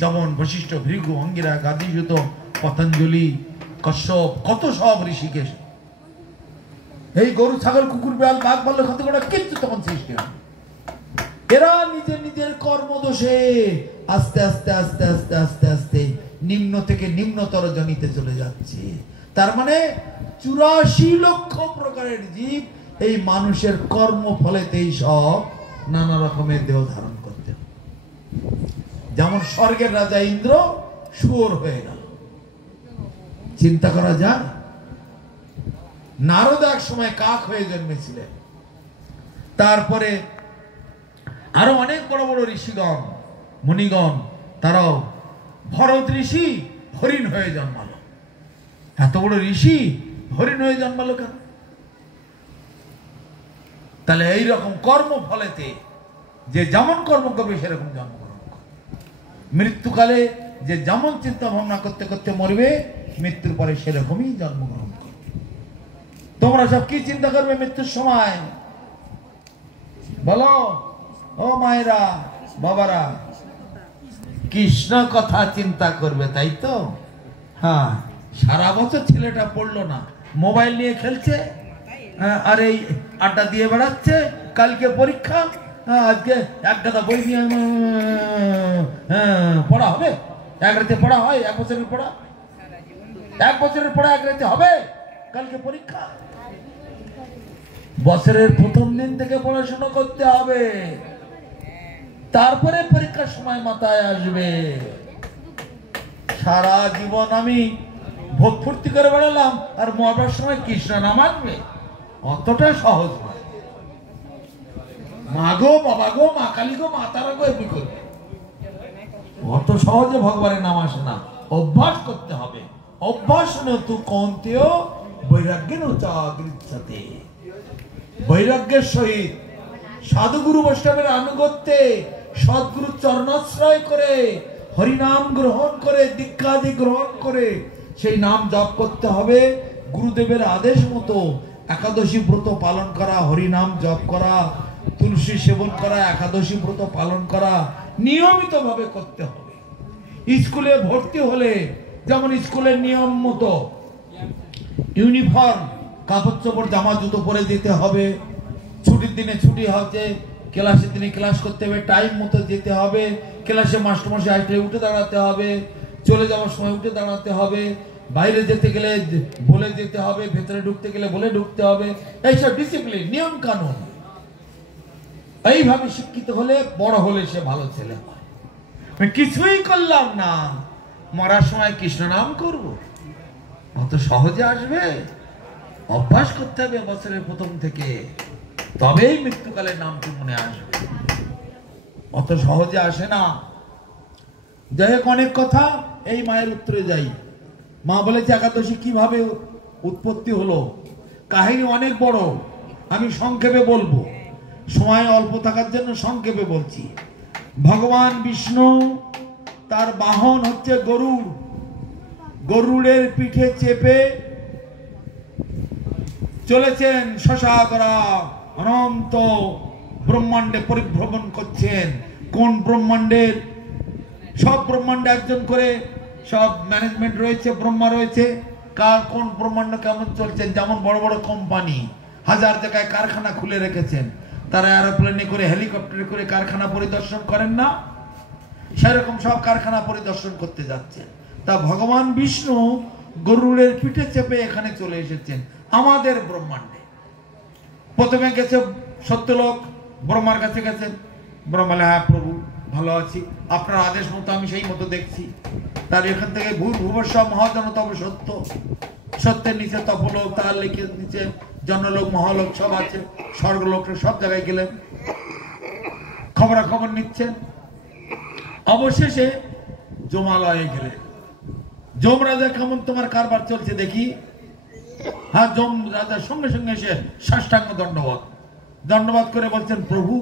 যেমন বশিষ্ঠ, ভৃগু, অঙ্গিরা, গাদিযুত, পতঞ্জলি, কশ্যপ, কত সব ঋষিকেশ। এই গরু, ছাগল, কুকুর, বিড়াল, বাঘ, ভাল্লুক, হাতিঘোড়া কিচ্ছু তখন সৃষ্টি হয়। এরা নিজের নিজের কর্মদোষে আস্তে আস্তে আস্তে আস্তে আস্তে আস্তে নিম্ন থেকে নিম্নতর জনিতে চলে যাচ্ছে। তার মানে 84 লক্ষ প্রকারের জীব এই মানুষের কর্ম ফলেতেই সব নানা রকমের দেহ ধারণ করতে। যেমন স্বর্গের রাজা ইন্দ্র শুয়োর হয়ে গেল, চিন্তা করা যায়। নারদ এক সময় কাক হয়ে জন্মেছিলেন। তারপরে আরো অনেক বড় বড় ঋষিগণ, মুনিগণ, তারাও, ভরত ঋষি হরিণ হয়ে জন্মালো। এত বড় ঋষি হরিণ হয়ে জন্মালো কেন? তাহলে এইরকম কর্ম ফলেতে যে যেমন কর্ম করবে সেরকম জন্মগ্রহণ করবে। মৃত্যুকালে যে যেমন চিন্তা ভাবনা করতে করতে মরবে, মৃত্যুর পরে সেরকমই জন্মগ্রহণ করবে। তোমরা সব কি চিন্তা করবে মৃত্যুর সময়? বলো ও মায়েরা, বাবারা, কৃষ্ণ কথা চিন্তা করবে, তাই তো? হ্যাঁ, সারা বছর ছেলেটা পড়লো না, মোবাইল নিয়ে খেলছে, আর এই আড্ডা দিয়ে বেড়াচ্ছে, কালকে পরীক্ষা, আজকে এক গাদা বই নিয়ে পড়া হবে। এক রাতে পড়া হয়? 1 বছরের পড়া 1 বছরের পড়া 1 রাতে হবে? কালকে পরীক্ষা। বছরের প্রথম দিন থেকে পড়াশোনা করতে হবে, তারপরে পরীক্ষার সময় মাথায় আসবে। সারা জীবন আমি ভোগ ফুর্তি করে বেড়ালাম, আর মরার সময় কৃষ্ণ নাম আসবে? অতটা সহজ নয়। মা গো, বাবা গো, মা কালী গো, মা তারা গো, এমনি করবে। অত সহজে ভগবানের নাম আসে না, অভ্যাস করতে হবে। অভ্যাস নতু কন্তেয় বৈরাগ্যেন চাগৃচ্ছতে। বৈরাগ্যের সহিত সাধুগুরু বৈষ্ণবের আনুগত্যে সদ্গুরু চরণাশ্রয় করে, হরিনাম গ্রহণ করে, দীক্ষাদি গ্রহণ করে সেই নাম জপ করতে হবে। গুরুদেবের আদেশ মতো একাদশী ব্রত পালন করা, হরিনাম জপ করা, তুলসী সেবন করা, একাদশী ব্রত পালন করা নিয়মিত ভাবে করতে হবে। স্কুলে ভর্তি হলে যেমন স্কুলের নিয়ম মতো ইউনিফর্ম, কাপড় চোপড়, জামা জুতো পরে যেতে হবে। ছুটির দিনে ছুটি হচ্ছে, ক্লাসের দিনে ক্লাস করতে হবে, টাইম মতো যেতে হবে। ক্লাসে মাস্টারমশাই আসলে উঠে দাঁড়াতে হবে, চলে যাওয়ার সময় উঠে দাঁড়াতে হবে, বাইরে যেতে গেলে বলে যেতে হবে, ভেতরে ঢুকতে গেলে বলে ঢুকতে হবে। এইসব ডিসিপ্লিন, নিয়ম কানুন। এইভাবে শিক্ষিত হলে বড় হলে সে ভালো ছেলে হয়। কিছুই করলাম না, মরার সময় কৃষ্ণ নাম করব, অত সহজে আসবে? অভ্যাস করতে হবে বছরের প্রথম থেকে, তবেই মৃত্যুকালে নামটি মনে আসবে। অত সহজে আসে না। যাই হোক, অনেক কথা, এই মায়ের উত্তরে যাই। মা বলেছে একাদশী কিভাবে উৎপত্তি হলো, কাহিনী অনেক বড়, আমি সংক্ষেপে বলবো, সময় অল্প থাকার জন্য সংক্ষেপে বলছি। ভগবান বিষ্ণু, তার বাহন হচ্ছে গরুড়, গরুড়ের পিঠে চেপে চলেছেন শশাগরা, অনন্ত ব্রহ্মাণ্ডে পরিভ্রমণ করছেন। কোন ব্রহ্মাণ্ডের? সব ব্রহ্মাণ্ডে একজন করে সব ম্যানেজমেন্ট রয়েছে, ব্রহ্মা রয়েছে। কার কোন ব্রহ্মাণ্ড কেমন চলছেন, যেমন বড় বড় কোম্পানি 1000 জায়গায় কারখানা খুলে রেখেছেন, তারা এরোপ্লেনে করে, হেলিকপ্টারে করে কারখানা পরিদর্শন করেন না? সেরকম সব কারখানা পরিদর্শন করতে যাচ্ছেন। তা ভগবান বিষ্ণু গরুড়ের পিঠে চেপে এখানে চলে এসেছেন আমাদের ব্রহ্মাণ্ডে। প্রথমে গেছে সত্যলোক, ব্রহ্মার কাছে গেছেন। ব্রহ্মা বলে, হ্যাঁ প্রভু, ভালো আছি, আপনার আদেশ মতো আমি সেই মতো দেখছি। তার এখান থেকে ভূর্ভুবস্ব মহাজন তব সত্য, সত্যের নিচে তপলোক, তার লিখে নিচে জনলোক, মহালোক সব আছে, স্বর্গলোক, সব জায়গায় গেলেন, খবরাখবর নিচ্ছেন। অবশেষে যমালয়ে গেলেন। যম রাজা, কেমন তোমার কারবার চলছে দেখি। হ্যাঁ, যম রাজার সঙ্গে সঙ্গে এসে সাষ্টাঙ্গ দণ্ডবাদ করে বলছেন, প্রভু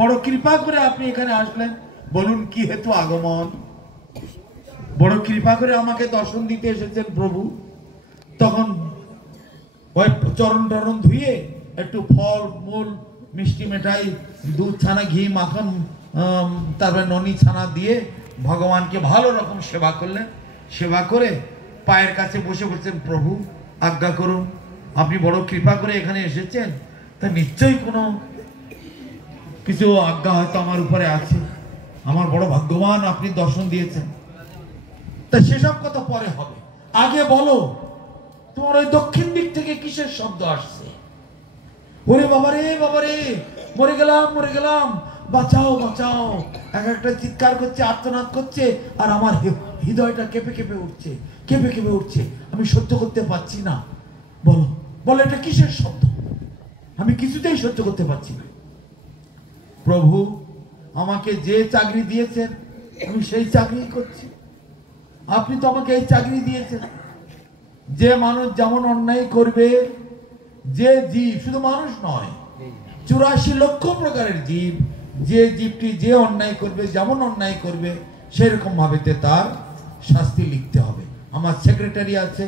বড় কৃপা করে আপনি এখানে আসলেন, বলুন কি হেতু আগমন? বড় কৃপা করে আমাকে দর্শন দিতে এসেছেন প্রভু। তখন ওই চরণ টরণ ধুয়ে একটু ফল মূল, মিষ্টি মিঠাই, দুধ ছানা, ঘি মাখন, তারপরে ননি ছানা দিয়ে ভগবানকে ভালো রকম সেবা করলেন। সেবা করে পায়ের কাছে বসে বলছেন, প্রভু আজ্ঞা করুন, আপনি বড় কৃপা করে এখানে এসেছেন, তা নিশ্চয়ই কোনো কিছু আজ্ঞা হয়তো আমার উপরে আছে, আমার বড় ভাগ্যবান আপনি দর্শন দিয়েছেন। তা সেসব কথা পরে হবে, আগে বলো তোমার ওই দক্ষিণ দিক থেকে কিসের শব্দ আসছে? ওরে বাবারে বাবারে, মরে গেলাম মরে গেলাম, বাঁচাও বাঁচাও, এক একটা চিৎকার করছে, আর্তনাদ করছে, আর আমার হৃদয়টা কেঁপে কেঁপে উঠছে, কেঁপে কেঁপে উঠছে, আমি সহ্য করতে পারছি না। বলো বলো এটা কিসের শব্দ? আমি কিছুতেই সহ্য করতে পারছি না। প্রভু আমাকে যে চাকরি দিয়েছেন আমি সেই চাকরি করছি, আপনি তো আমাকে এই চাকরি দিয়েছেন। যে মানুষ যেমন অন্যায় করবে, যে জীব, শুধু মানুষ নয়, 84 লক্ষ প্রকারের জীব, যে জীবটি যে অন্যায় করবে, যেমন অন্যায় করবে, সেরকম ভাবে তার শাস্তি লিখতে হবে। আমার সেক্রেটারি আছে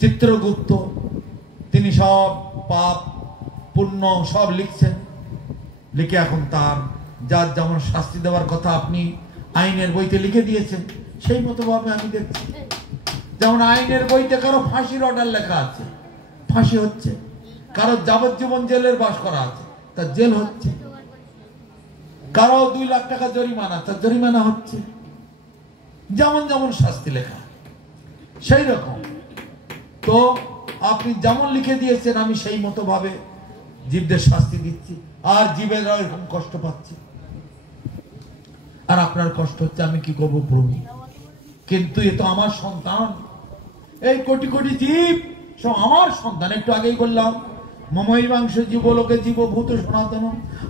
চিত্রগুপ্ত, তিনি সব পাপ পুণ্য সব লিখছেন, লিখে এখন তার যার যেমন শাস্তি দেওয়ার কথা আপনি আইনের বইতে লিখে দিয়েছেন, সেই মতো ভাবে আমি দেখছি। যেমন আইনের বইতে কারো ফাঁসির অর্ডার লেখা আছে, ফাঁসি হচ্ছে, কারো যাবজ্জীবন জেলের বাস করা আছে, তার জেল হচ্ছে, কারো 2 লাখ টাকা জরিমানা, তার জরিমানা হচ্ছে। যেমন যেমন শাস্তি লেখা সেই রকম। তো আপনি যেমন লিখে দিয়েছেন আমি সেই মতো ভাবে জীবদের শাস্তি দিচ্ছি, আর জীবেরা এরকম কষ্ট পাচ্ছে, আর আপনার কষ্ট হচ্ছে, আমি কি করবো প্রভু? কিন্তু এ তো আমার সন্তান, এই কোটি কোটি জীব সব আমার সন্তান। একটু আগেই বললাম মমৈবাংশ জীবলোকে জীবভূত সনাতন,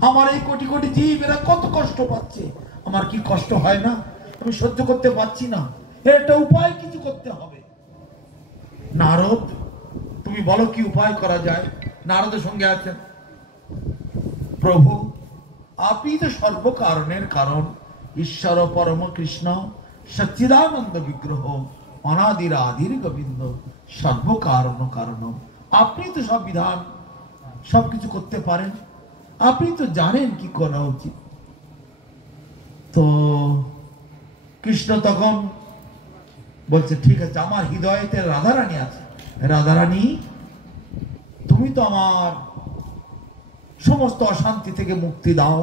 আমার এই কোটি কোটি জীব এরা কত কষ্ট পাচ্ছে, আমার কি কষ্ট হয় না? আমি সহ্য করতে পারছি না, এর একটা উপায় কিছু করতে হবে। নারদ, তুমি বলো কি উপায় করা যায়? নারদের সঙ্গে আছেন, প্রভু আপনি তো সর্বকারণের কারণ, ঈশ্বর পরম কৃষ্ণ সচ্চিদানন্দ বিগ্রহ, অনাদির আদির গোবিন্দ, সর্বকারণ কারণ, আপনি তো সব বিধান সবকিছু করতে পারেন, আপনি তো জানেন কি করা উচিত। তো কৃষ্ণ তখন বলছে, ঠিক আছে, আমার হৃদয়েতে রাধারানী আছে, রাধারানী তুমি তো আমার সমস্ত অশান্তি থেকে মুক্তি দাও,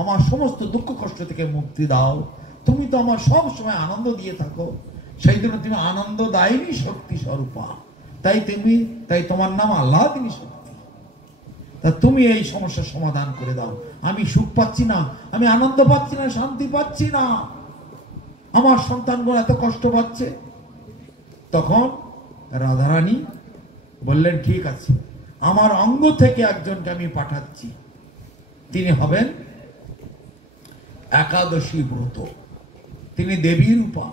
আমার সমস্ত দুঃখ কষ্ট থেকে মুক্তি দাও, তুমি তো আমার সব সময় আনন্দ দিয়ে থাকো, সেই জন্য তুমি আনন্দদায়িনী শক্তি স্বরূপা, তাই তোমার নাম আহ্লাদিনী শক্তি। তা তুমি এই সমস্যার সমাধান করে দাও, আমি সুখ পাচ্ছি না, আমি আনন্দ পাচ্ছি না, শান্তি পাচ্ছি না, আমার সন্তানগণ এত কষ্ট পাচ্ছে। তখন রাধারানী বললেন, ঠিক আছে, আমার অঙ্গ থেকে একজনকে আমি পাঠাচ্ছি, তিনি হবেন একাদশী ব্রত, তিনি দেবী রূপা,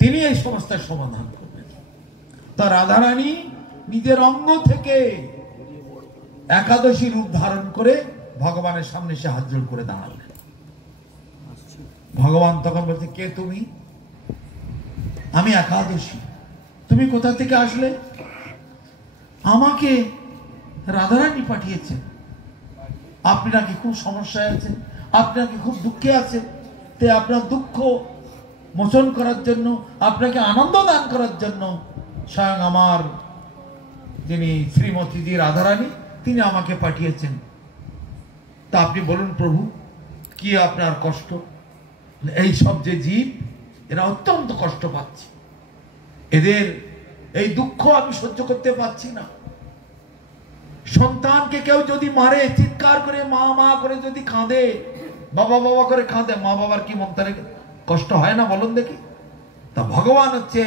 তিনি এই সমস্যার সমাধান করবেন। তা রাধারানী নিজের অঙ্গ থেকে একাদশী রূপ ধারণ করে ভগবানের সামনে সে হাত জোড় করে দাঁড়ালেন। ভগবান তখন বলছে, কে তুমি? আমি একাদশী। তুমি কোথা থেকে আসলে? আমাকে রাধারানী পাঠিয়েছে, আপনি নাকি খুব সমস্যায় আছেন, আপনি নাকি খুব দুঃখে আছেন, তাই আপনার দুঃখ মোচন করার জন্য, আপনাকে আনন্দ দান করার জন্য স্বয়ং আমার যিনি শ্রীমতীজি রাধারানী, তিনি আমাকে পাঠিয়েছেন। তা আপনি বলুন প্রভু, কি আপনার কষ্ট? এই সব যে জীব, এরা অত্যন্ত কষ্ট পাচ্ছে, এদের এই দুঃখ আমি সহ্য করতে পারছি না। সন্তানকে কেউ যদি মারে, চিৎকার করে মা মা করে যদি কাঁদে, বাবা বাবা করে কাঁদে, মা বাবার কি মন্ত্রে কষ্ট হয় না বলুন দেখি? তা ভগবান হচ্ছে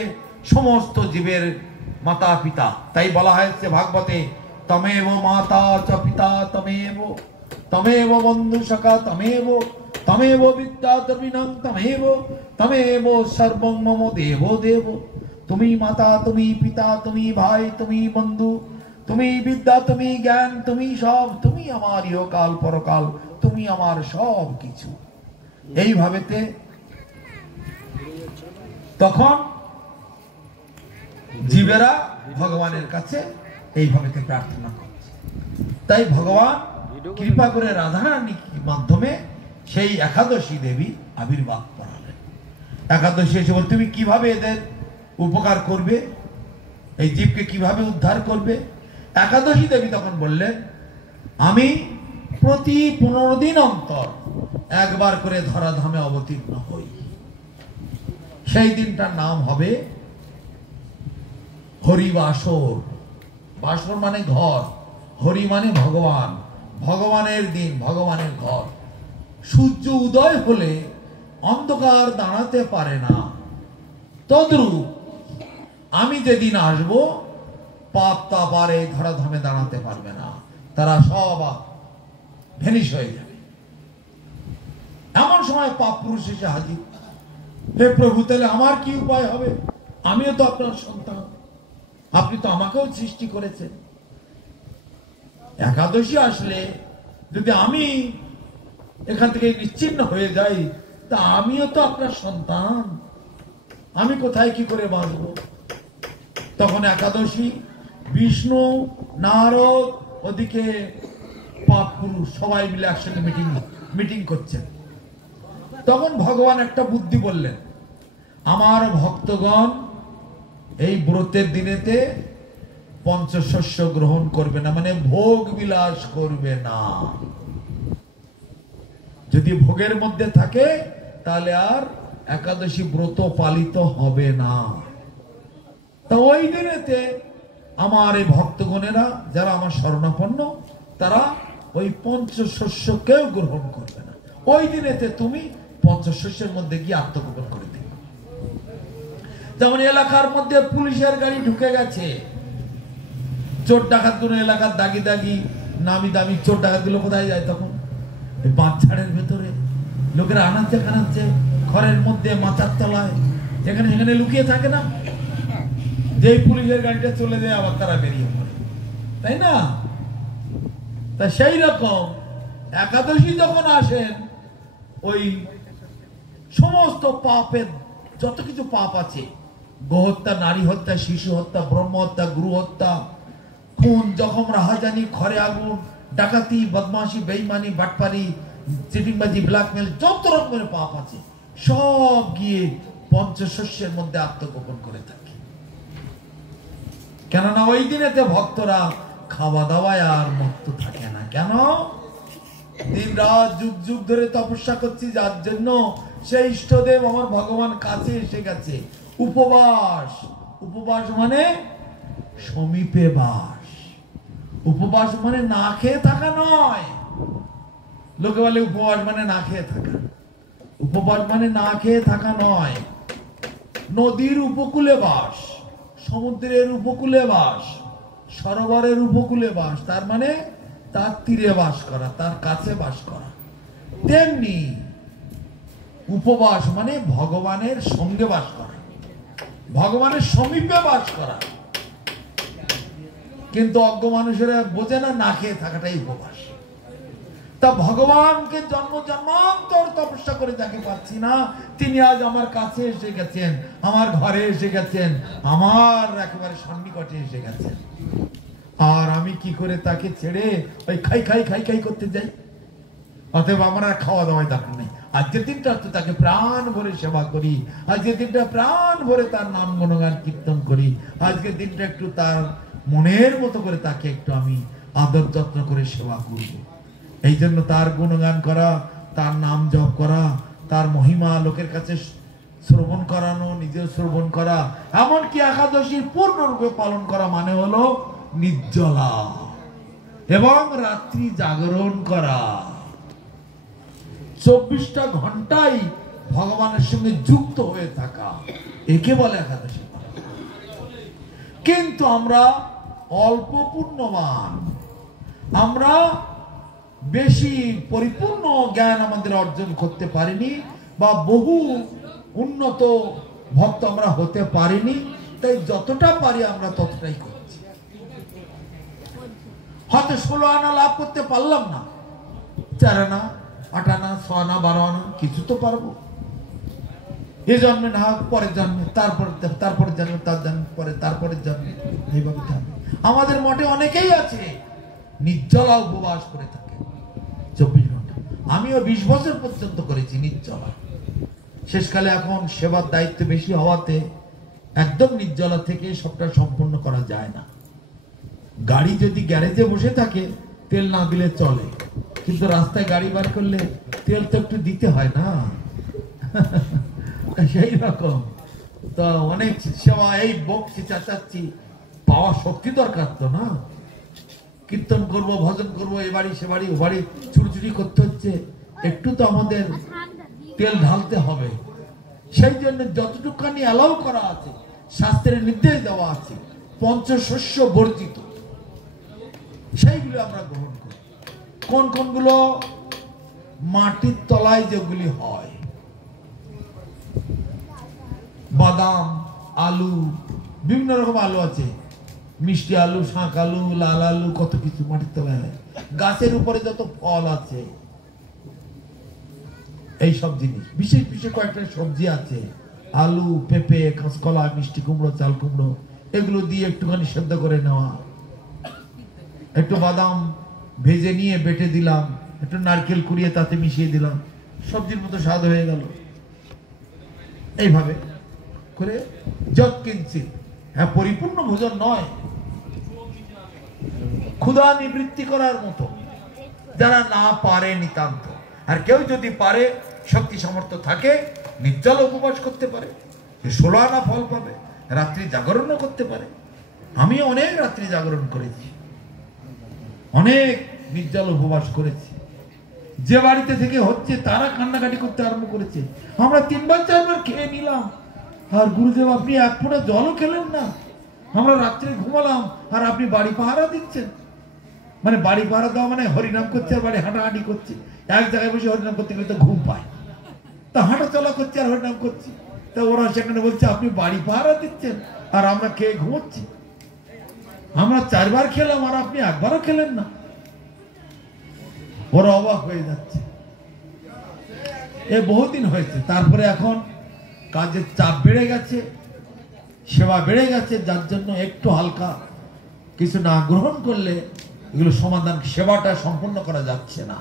সমস্ত জীবের মাতা পিতা, তাই বলা হয়েছে ভাগবতে, তমেব মাতা চ পিতা তমেব, তমেব বন্ধু সখা তমেব, তমেব বিদ্যা দ্রবিণং তমেব, তমেব সর্বং মম দেব দেব। তুমি মাতা, তুমি পিতা, তুমি ভাই, তুমি বন্ধু, তুমি বিদ্যা, তুমি জ্ঞান, তুমি সব, তুমি আমার ইহকাল পরকাল, তুমি আমার সব কিছু। এইভাবেতে তখন জীবেরা ভগবানের কাছে এইভাবেতে প্রার্থনা করছে। তাই ভগবান কৃপা করে রাধারানীর মাধ্যমে সেই একাদশী দেবী আবির্ভাব করালেন। একাদশী এসে বল, তুমি কিভাবে এদের উপকার করবে, এই জীবকে কিভাবে উদ্ধার করবে? একাদশী দেবী তখন বললেন, আমি প্রতি 15 দিন অন্তর একবার করে ধরাধামে অবতীর্ণ হই। সেই দিনটার নাম হবে হরিবাসর। বাসর মানে ঘর, হরি মানে ভগবান, ভগবানের দিন, ভগবানের ঘর। সূর্য উদয় হলে অন্ধকার দাঁড়াতে পারে না, তদ্রূপ আমি যেদিন আসব পাপ তাপারে ধরাধামে দাঁড়াতে পারবে না, তারা সব ভেনিশ হয়ে যাবে। এমন সময় পাপ পুরুষ এসে হাজির। হে প্রভু, তাহলে আমার কি উপায় হবে? আমিও তো আপনার সন্তান, আপনি তো আমাকেও সৃষ্টি করেছেন। একাদশী আসলে যদি আমি এখান থেকে নিশ্চিন্ন হয়ে যাই, তা আমিও তো আপনার সন্তান, আমি কোথায় কি করে বাঁচব? তখন একাদশী, বিষ্ণু, নারদ, ওদিকে পাপ পুরুষ সবাই মিলে একসঙ্গে মিটিং করছেন। তখন ভগবান একটা বুদ্ধি বললেন, আমার ভক্তগণ এই ব্রতের দিনেতে পঞ্চশস্য গ্রহণ করবে না, মানে ভোগ বিলাস করবে না। যদি ভোগের মধ্যে থাকে তাহলে আর একাদশী ব্রত পালিত হবে না। তা ওই দিনেতে আমার এই ভক্তগণেরা যারা আমার শরণাপন্ন, তারা ওই পঞ্চশস্য কেউ গ্রহণ করবে না। ওই দিনেতে তুমি পঞ্চশস্যের মধ্যে গিয়ে আত্মগোপন করে দিবে। যেমন এলাকার মধ্যে পুলিশের গাড়ি ঢুকে গেছে, চোর ডাকাত গুলো এলাকার দাগি দাগি নামি দামি চোর ডাকাত গুলো কোথায় যায়? তখন বাচ্চাদের ভেতরে লোকেরা আনাচ্ছে খানাচ্ছে, ঘরের মধ্যে, মাচার তলায়, যেখানে সেখানে লুকিয়ে থাকে না। যেই পুলিশের গাড়িটা চলে যায় আবার তারা বেরিয়ে পড়ে, তাই না? তা সেই রকম একাদশী যখন আসেন, ওই সমস্ত পাপের যত কিছু পাপ আছে, গোহত্যা, নারী হত্যা, শিশু হত্যা, ব্রহ্ম হত্যা, গুরু হত্যা, খুন, জখম, রাহাজানি, ঘরে আগুন, ডাকাতি, বদমাশি, বেঈমানি, বাটপারি, চিটিংবাজি, ব্ল্যাকমেল, যত রকমের পাপ আছে সব গিয়ে পঞ্চশস্যের মধ্যে আত্মগোপন করে থাকে। কেননা ওই দিনেতে ভক্তরা খাওয়া দাওয়ায় আর মুক্ত থাকে না। কেন? দিন রাত যুগ যুগ ধরে তপস্যা করছি, যার জন্য সেই ইষ্টদেব আমার ভগবান কাছে এসে গেছে। উপবাস, উপবাস মানে সমীপে বাস। উপবাস মানে না খেয়ে থাকা নয়। লোকে বলে উপবাস মানে না খেয়ে থাকা। উপবাস মানে না খেয়ে থাকা নয়। নদীর উপকূলে বাস, সমুদ্রের উপকূলে বাস, সরোবরের উপকূলে বাস, তার মানে তার তীরে বাস করা, তার কাছে বাস করা। তেমনি উপবাস মানে ভগবানের সঙ্গে বাস করা, ভগবানের সমীপে বাস করা। কিন্তু অজ্ঞ মানুষেরা বোঝে না, না খেয়ে থাকাটাই উপবাস। তা ভগবানকে জন্ম জন্মান্তর তপস্যা করে যাকে পাচ্ছি না, তিনি আজ আমার কাছে এসে গেছেন, আমার ঘরে এসে গেছেন, আমার একেবারে সন্নিকটে এসে গেছেন। আর আমি কি করে তাকে ছেড়ে ওই খাই খাই খাই খাই করতে যাই? অতএব আমার আর খাওয়া দাওয়ায় দরকার নেই। আজকের দিনটা তো তাকে প্রাণ ভরে সেবা করি, আজকের দিনটা প্রাণ ভরে তার নাম গুণগান কীর্তন করি, আজকের দিনটা একটু তার মনের মতো করে তাকে একটু আমি আদর যত্ন করে সেবা করব। এই জন্য তার গুণগান করা, তার নাম জপ করা, তার মহিমা লোকের কাছে শ্রবণ করানো, নিজেও শ্রবণ করা, এমনকি একাদশীর পূর্ণরূপে পালন করা মানে হলো নির্জলা এবং রাত্রি জাগরণ করা। 24টা ঘন্টাই ভগবানের সঙ্গে যুক্ত হয়ে থাকা, একে বলে একাদশী। কিন্তু আমরা অল্প পুণ্যবান, আমরা বেশি পরিপূর্ণ জ্ঞান আমাদের অর্জন করতে পারিনি, বা বহু উন্নত ভক্ত আমরা হতে পারিনি। তাই যতটা পারি আমরা ততটাই করছি। হয়তো 16 আনা লাভ করতে পারলাম না, 4 আনা, 8 আনা, 6 আনা, 12 আনা কিছু তো পারবো। এ জন্মে না হোক পরের জন্মে, তারপরে জন্মে, তার জন্মে পরে, তারপরের জন্মে, এইভাবে থাকবে। আমাদের মঠে অনেকেই আছে নির্জলা উপবাস করে থাকে 24 ঘন্টা। আমিও 20 বছর পর্যন্ত করেছি নির্জলা। শেষকালে এখন সেবার দায়িত্ব বেশি হওয়াতে একদম নির্জলা থেকে সবটা সম্পূর্ণ করা যায় না। গাড়ি যদি গ্যারেজে বসে থাকে তেল না দিলে চলে, কিন্তু রাস্তায় গাড়ি বার করলে তেল তো একটু দিতে হয় না। সেই রকম তো অনেক সেবা, এই বকছি চাচাচ্ছি, পাওয়া শক্তি দরকার তো না। কীর্তন করব, ভজন করব, এ বাড়ি সে বাড়ি ও বাড়ি ছুটোছুটি করতে হচ্ছে, একটু তো আমাদের তেল ঢালতে হবে। সেই জন্য যতটুকুখানি অ্যালাউ করা আছে, শাস্ত্রের নির্দেশ দেওয়া আছে, পঞ্চশস্য বর্জিত, সেইগুলো আমরা গ্রহণ করি। কোন কোনগুলো? মাটির তলায় যেগুলি হয়, বাদাম, আলু, বিভিন্ন রকম আলু আছে, মিষ্টি আলু, শাঁখ আলু, লাল আলু, কত কিছু মাটির তলায় হয়। গাছের উপরে যত ফল আছে, এই সব জিনিস, বিশেষ বিশেষ কয়েকটা সবজি আছে, আলু, পেঁপে, কাঁচকলা, মিষ্টি কুমড়ো, চাল কুমড়ো, এগুলো দিয়ে একটুখানি সেদ্ধ করে নেওয়া, একটু বাদাম ভেজে নিয়ে বেটে দিলাম, একটু নারকেল কুড়িয়ে তাতে মিশিয়ে দিলাম, সবজির মতো স্বাদ হয়ে গেল। এইভাবে করে যত কিঞ্চিত, হ্যাঁ পরিপূর্ণ ভোজন নয়, ক্ষুধা নিবৃত্তি করার মতো, যারা না পারে নিতান্ত। আর কেউ যদি পারে, শক্তি সামর্থ্য থাকে, নির্জল উপবাস করতে পারে, 16 আনা ফল পাবে, রাত্রি জাগরণও করতে পারে। আমি অনেক রাত্রি জাগরণ করেছি, অনেক নির্জল উপবাস করেছি। যে বাড়িতে থেকে হচ্ছে তারা কান্নাকাটি করতে আরম্ভ করেছে, আমরা 3বার 4বার খেয়ে নিলাম, আর গুরুদেব আপনি এক ফোঁটা জলও খেলেন না, আমরা রাত্রে ঘুমালাম আর আপনি বাড়ি পাহারা দিচ্ছেন। মানে বাড়ি পাহারা দেওয়া মানে হরিনাম করছে আর বাড়ি হাঁটাহাঁটি করছে। এক জায়গায় বসে হরিনাম করতে গেলে তো ঘুম পায়, তা হাঁটা চলা করছে আর হরিনাম করছি। তা ওরা সেখানে বলছে আপনি বাড়ি পাহারা দিচ্ছেন আর আমরা খেয়ে ঘুমোচ্ছি। আমরা 4বার খেলাম আর আপনি একবারও খেলেন না। ওরা অবাক হয়ে যাচ্ছে। এ বহুদিন হয়েছে। তারপরে এখন কাজের চাপ বেড়ে গেছে, সেবা বেড়ে গেছে, যার জন্য একটু হালকা কিছু না গ্রহণ করলে এগুলো সমাধান, সেবাটা সম্পূর্ণ করা যাচ্ছে না।